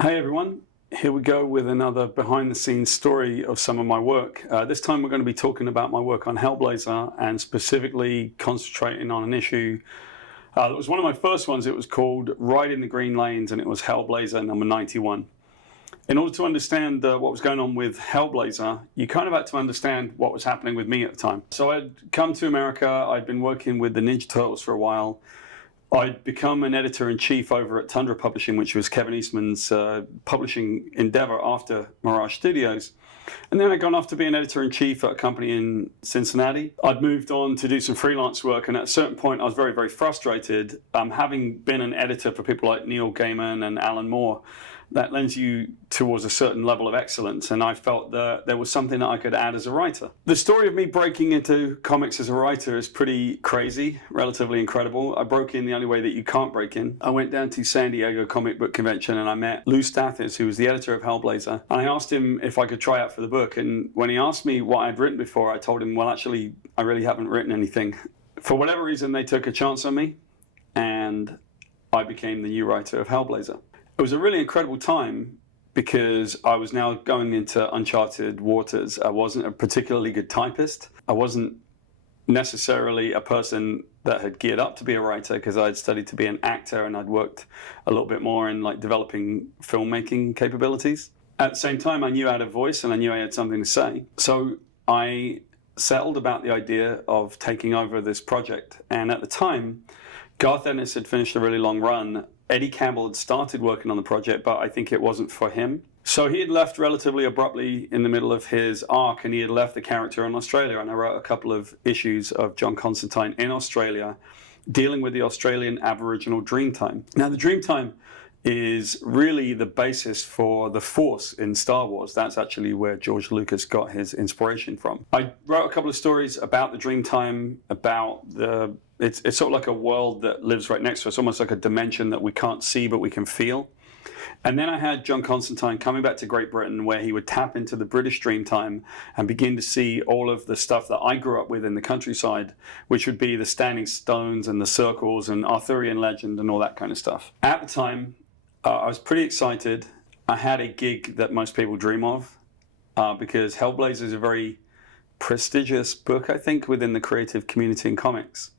Hey everyone, here we go with another behind the scenes story of some of my work. This time we're going to be talking about my work on HellBlazer and specifically concentrating on an issue that was one of my first ones. It was called Ride in the Green Lanes and it was HellBlazer number 91. In order to understand what was going on with HellBlazer, you kind of had to understand what was happening with me at the time. So I'd come to America, I'd been working with the Ninja Turtles for a while. I'd become an editor-in-chief over at Tundra Publishing, which was Kevin Eastman's publishing endeavor after Mirage Studios. And then I'd gone off to be an editor-in-chief at a company in Cincinnati. I'd moved on to do some freelance work, and at a certain point I was very, very frustrated. Having been an editor for people like Neil Gaiman and Alan Moore, that lends you towards a certain level of excellence, and I felt that there was something that I could add as a writer. The story of me breaking into comics as a writer is pretty crazy, relatively incredible. I broke in the only way that you can't break in. I went down to San Diego Comic Book Convention and I met Lou Stathis, who was the editor of HellBlazer, and I asked him if I could try out for the book, and when he asked me what I'd written before, I told him, well, actually, I really haven't written anything. For whatever reason, they took a chance on me, and I became the new writer of HellBlazer. It was a really incredible time because I was now going into uncharted waters. I wasn't a particularly good typist. I wasn't necessarily a person that had geared up to be a writer because I'd studied to be an actor and I'd worked a little bit more in like developing filmmaking capabilities. At the same time, I knew I had a voice and I knew I had something to say. So I settled about the idea of taking over this project. And at the time, Garth Ennis had finished a really long run. Eddie Campbell had started working on the project, but I think it wasn't for him. So he had left relatively abruptly in the middle of his arc, and he had left the character in Australia. And I wrote a couple of issues of John Constantine in Australia, dealing with the Australian Aboriginal Dreamtime. Now, the Dreamtime is really the basis for the Force in Star Wars. That's actually where George Lucas got his inspiration from. I wrote a couple of stories about the Dreamtime, about it's sort of like a world that lives right next to us, almost like a dimension that we can't see but we can feel. And then I had John Constantine coming back to Great Britain, where he would tap into the British Dreamtime and begin to see all of the stuff that I grew up with in the countryside, which would be the standing stones and the circles and Arthurian legend and all that kind of stuff. At the time, I was pretty excited. I had a gig that most people dream of because HellBlazer is a very prestigious book, I think, within the creative community in comics.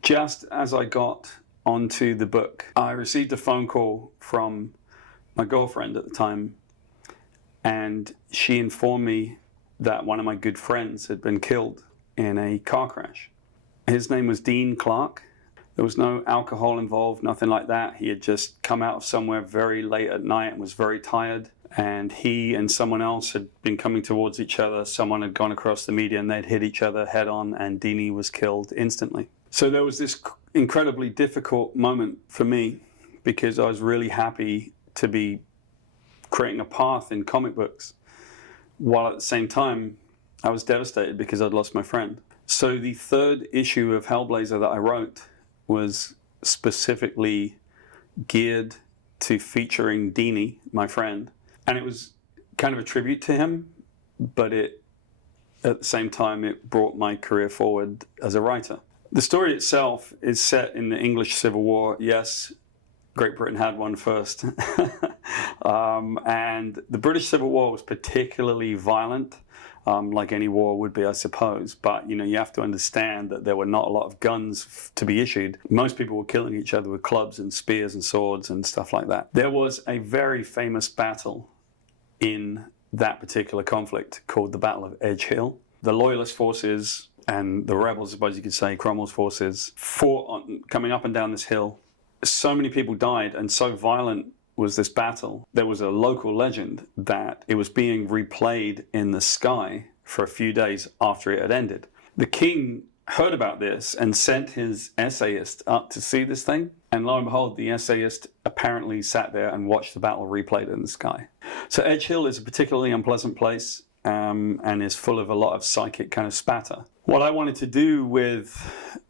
Just as I got onto the book, I received a phone call from my girlfriend at the time, and she informed me that one of my good friends had been killed in a car crash. His name was Dean Clark. There was no alcohol involved, nothing like that. He had just come out of somewhere very late at night and was very tired. And he and someone else had been coming towards each other. Someone had gone across the median, they'd hit each other head on, and Deanie was killed instantly. So there was this incredibly difficult moment for me because I was really happy to be creating a path in comic books, while at the same time I was devastated because I'd lost my friend. So the third issue of HellBlazer that I wrote was specifically geared to featuring Deanie, my friend. And it was kind of a tribute to him, but at the same time, it brought my career forward as a writer. The story itself is set in the English Civil War. Yes, Great Britain had one first. And the British Civil War was particularly violent, like any war would be, I suppose. But, you have to understand that there were not a lot of guns to be issued. Most people were killing each other with clubs and spears and swords and stuff like that. There was a very famous battle in that particular conflict called the Battle of Edge Hill. The Loyalist forces and the rebels, I suppose you could say, Cromwell's forces, fought coming up and down this hill. So many people died, and so violent was this battle. There was a local legend that it was being replayed in the sky for a few days after it had ended. The king heard about this and sent his essayist up to see this thing. And lo and behold, the essayist apparently sat there and watched the battle replayed in the sky. So Edge Hill is a particularly unpleasant place and is full of a lot of psychic kind of spatter. What I wanted to do with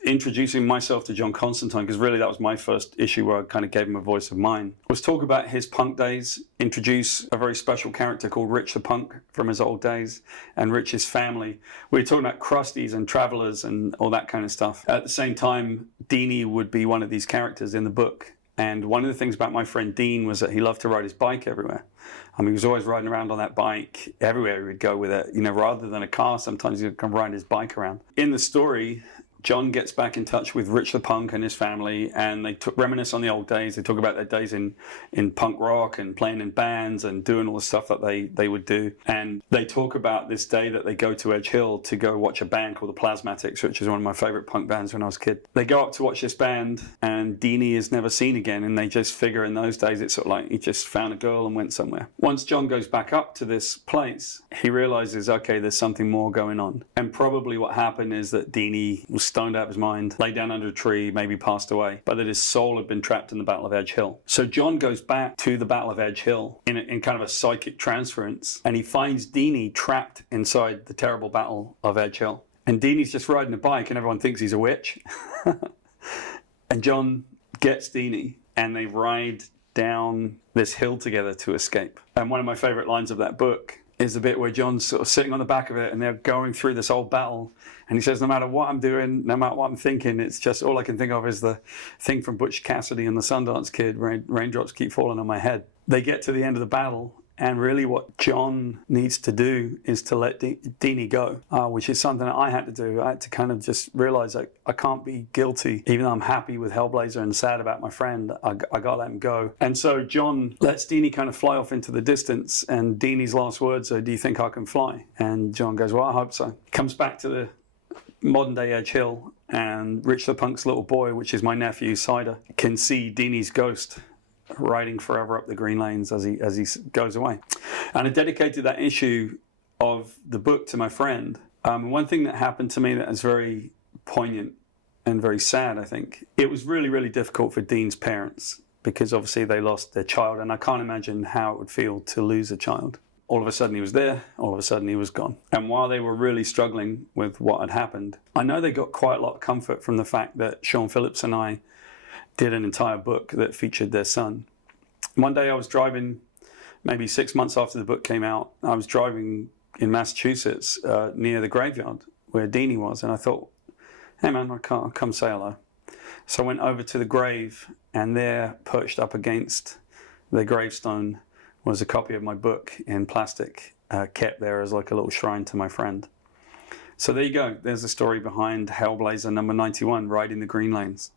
introducing myself to John Constantine, because really that was my first issue where I kind of gave him a voice of mine, was talk about his punk days, introduce a very special character called Rich the Punk from his old days, and Rich's family. We were talking about crusties and travelers and all that kind of stuff. At the same time, Deanie would be one of these characters in the book, And one of the things about my friend Dean was that he loved to ride his bike everywhere. I mean, he was always riding around on that bike everywhere he would go with it. You know, rather than a car, sometimes he would come ride his bike around. In the story, John gets back in touch with Rich the Punk and his family, and they reminisce on the old days. They talk about their days in punk rock and playing in bands and doing all the stuff that they would do. And they talk about this day that they go to Edge Hill to go watch a band called the Plasmatics, which is one of my favorite punk bands when I was a kid. They go up to watch this band, and Deanie is never seen again, and they just figure in those days it's sort of like he just found a girl and went somewhere. Once John goes back up to this place, he realizes, okay, there's something more going on. And probably what happened is that Deanie was stoned out of his mind, lay down under a tree, maybe passed away, but that his soul had been trapped in the Battle of Edge Hill. So John goes back to the Battle of Edge Hill in kind of a psychic transference, and he finds Deanie trapped inside the terrible Battle of Edge Hill. And Deanie's just riding a bike, and everyone thinks he's a witch. And John gets Deanie, and they ride down this hill together to escape. And one of my favorite lines of that book is the bit where John's sort of sitting on the back of it, and they're going through this old battle, and he says, no matter what I'm doing, no matter what I'm thinking, it's just all I can think of is the thing from Butch Cassidy and the Sundance Kid, raindrops keep falling on my head. They get to the end of the battle, and really what John needs to do is to let Deanie go, which is something that I had to do. I had to kind of just realize I can't be guilty, even though I'm happy with HellBlazer and sad about my friend, I gotta let him go. And so John lets Deanie kind of fly off into the distance, and Deanie's last words are, do you think I can fly? And John goes, well, I hope so. Comes back to the modern day Edge Hill, and Rich the Punk's little boy, which is my nephew Cider, can see Deanie's ghost riding forever up the green lanes as he goes away. And I dedicated that issue of the book to my friend. One thing that happened to me that is very poignant and very sad, I think, it was really, really difficult for Dean's parents, because obviously they lost their child, and I can't imagine how it would feel to lose a child. All of a sudden he was there, all of a sudden he was gone. And while they were really struggling with what had happened, I know they got quite a lot of comfort from the fact that Sean Phillips and I did an entire book that featured their son. One day I was driving, maybe 6 months after the book came out, I was driving in Massachusetts near the graveyard where Deanie was, and I thought, hey man, I'll come say hello. So I went over to the grave, and there, perched up against the gravestone, was a copy of my book in plastic, kept there as like a little shrine to my friend. So there you go, there's the story behind HellBlazer number 91, Riding the Green Lanes.